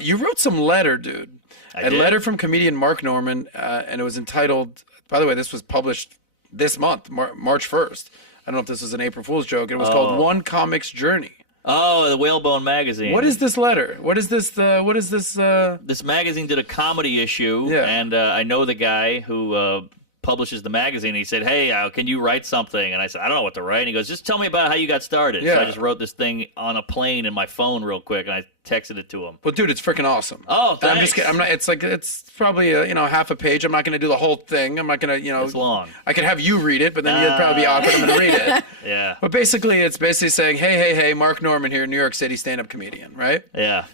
You wrote some letter, dude. I A did? letter from comedian Mark Norman, and it was entitled, by the way, this was published this month, March 1st. I don't know if this was an April Fool's joke. It was called One Comic's Journey. Oh, the Whalebone magazine. What is this letter? What is this? This magazine did a comedy issue, Yeah. and I know the guy who publishes the magazine. He said, "Hey, can you write something?" And I said, "I don't know what to write." And he goes, "Just tell me about how you got started." Yeah. So I just wrote this thing on a plane in my phone real quick, and I texted it to him. Well, dude, it's freaking awesome. Oh, And I'm thanks. just kidding. I'm not. It's probably half a page. I'm not going to do the whole thing. I'm not going to It's long. I could have you read it, but then you'd probably be awkward. I'm going to read it. Yeah. But basically, it's basically saying, hey, Mark Norman here, New York City stand-up comedian, right? Yeah.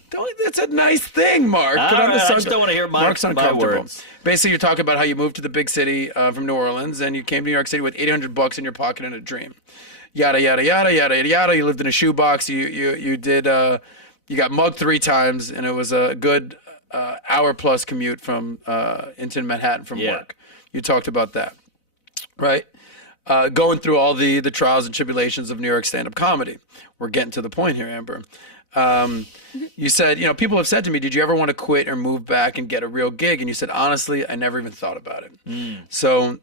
That's a nice thing, Mark. All Put on right, the I just don't want to hear Mark's my uncomfortable. words. Basically, you're talking about how you moved to the big city from New Orleans, and you came to New York City with $800 in your pocket and a dream. Yada yada yada yada yada yada. You lived in a shoebox. You did. You got mugged 3 times, and it was a good hour-plus commute from into Manhattan from work. You talked about that, right? Going through all the trials and tribulations of New York stand-up comedy. We're getting to the point here, Amber. You said, people have said to me, did you ever want to quit or move back and get a real gig? And you said, honestly, I never even thought about it. So,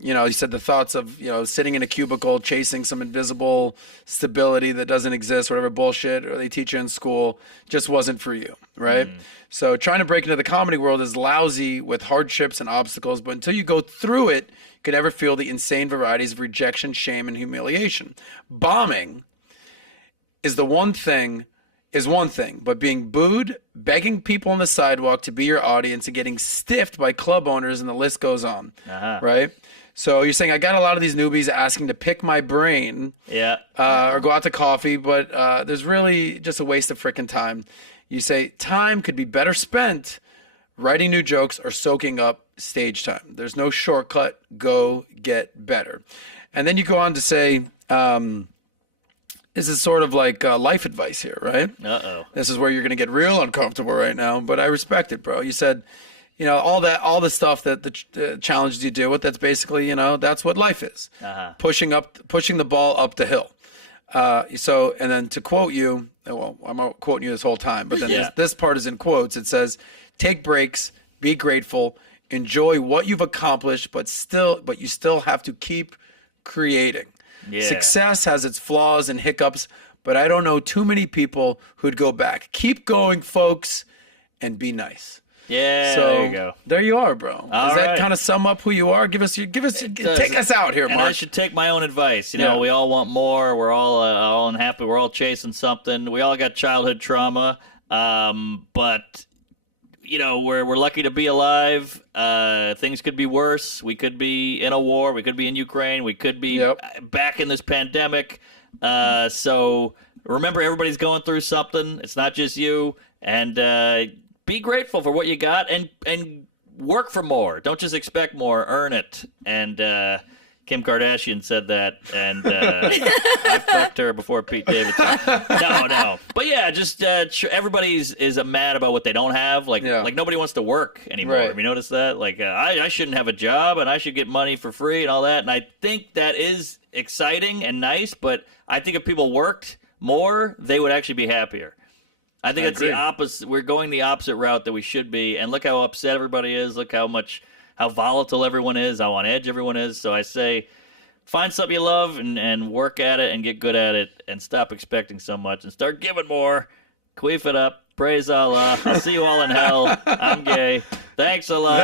you said the thoughts of, sitting in a cubicle, chasing some invisible stability that doesn't exist, whatever bullshit or they teach you in school, just wasn't for you, right? So trying to break into the comedy world is lousy with hardships and obstacles, but until you go through it, you can never feel the insane varieties of rejection, shame, and humiliation. Bombing is one thing, but being booed, begging people on the sidewalk to be your audience, and getting stiffed by club owners, and the list goes on, right? So you're saying, I got a lot of these newbies asking to pick my brain or go out to coffee, but there's really just a waste of freaking time. You say, time could be better spent writing new jokes or soaking up stage time. There's no shortcut. Go get better. And then you go on to say, this is sort of like life advice here, right? Uh-oh. This is where you're going to get real uncomfortable right now, but I respect it, bro. You said, all the stuff that the challenges you deal with, that's basically, that's what life is. Pushing the ball up the hill. And then to quote you, well, I'm not quoting you this whole time, but then this part is in quotes. It says, take breaks, be grateful, enjoy what you've accomplished, but you still have to keep creating. Yeah. Success has its flaws and hiccups, but I don't know too many people who'd go back. Keep going, folks, and be nice. Yeah, So there you go. there you are, bro. Does that right. kind of sum up who you are? Take us out here, And Mark. I should take my own advice. Yeah. We all want more. We're all unhappy. We're all chasing something. We all got childhood trauma. But we're lucky to be alive. Things could be worse. We could be in a war. We could be in Ukraine. We could be back in this pandemic. So remember, everybody's going through something. It's not just you. And be grateful for what you got and work for more. Don't just expect more. Earn it. And Kim Kardashian said that, and I fucked her before Pete Davidson. No. But yeah, just everybody is mad about what they don't have. Like nobody wants to work anymore. Right. Have you noticed that? Like I shouldn't have a job, and I should get money for free and all that. And I think that is exciting and nice, but I think if people worked more, they would actually be happier. I think it's the opposite. We're going the opposite route that we should be. And look how upset everybody is. Look how volatile everyone is, how on edge everyone is. So I say, find something you love and work at it and get good at it and stop expecting so much and start giving more. Queef it up. Praise Allah. I'll see you all in hell. I'm gay. Thanks a lot.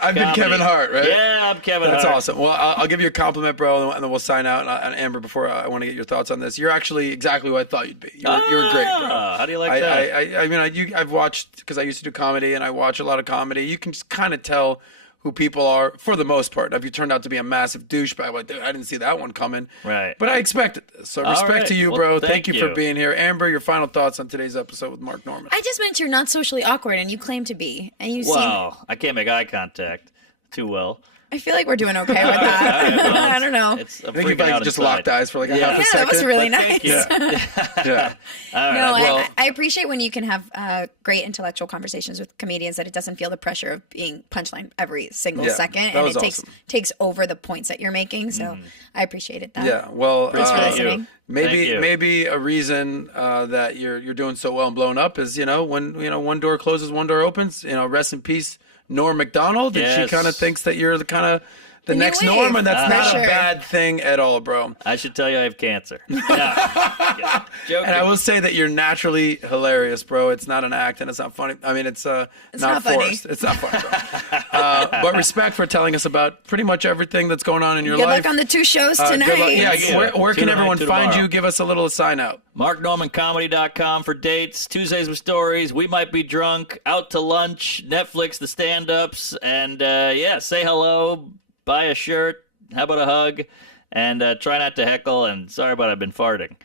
I've been Kevin Hart, right? Yeah, I'm Kevin Hart. That's awesome. Well, I'll give you a compliment, bro, and then we'll sign out. And Amber, before I want to get your thoughts on this, you're actually exactly what I thought you'd be. You were great, bro. How do you like that? I mean, I've watched, because I used to do comedy, and I watch a lot of comedy. You can just kind of tell who people are for the most part. Now, if you turned out to be a massive douchebag, like, dude, I didn't see that one coming. Right. But I expected this. So respect to you, Well, bro. thank you for being here. Amber, your final thoughts on today's episode with Mark Norman. I just meant you're not socially awkward, and you claim to be. And you seem... Well, I can't make eye contact too well. I feel like we're doing okay with that. Well, I don't know. I'm I think you freaking out just inside. locked eyes for like a half a Yeah, second. that was really But nice. thank you. Yeah. All No, right. well- I appreciate when you can have great intellectual conversations with comedians that it doesn't feel the pressure of being punchline every single Yeah, second, that and was it awesome. takes over the points that you're making. So I appreciated that. Yeah. Well, Thanks for Thank listening. you. maybe Thank you. maybe a reason that you're doing so well and blown up is when one door closes, one door opens. Rest in peace, Norm Macdonald. And she Yes. kind of thinks that you're the kind of the new next wave. Norm, and that's For not sure. a bad thing at all, bro. I should tell you I have cancer. Yeah. Joking. And I will say that you're naturally hilarious, bro. It's not an act, and it's not funny. I mean, it's not not funny. forced. It's not funny, bro. But respect for telling us about pretty much everything that's going on in your Good life. luck on the 2 shows Good tonight. luck. Yeah, Yeah. where can Tonight everyone to find tomorrow. you? Give us a little sign out. MarkNormanComedy.com for dates, Tuesdays with Stories, We Might Be Drunk, Out to Lunch, Netflix, The Stand-Ups, and say hello, buy a shirt, how about a hug, and try not to heckle, and sorry about I've been farting.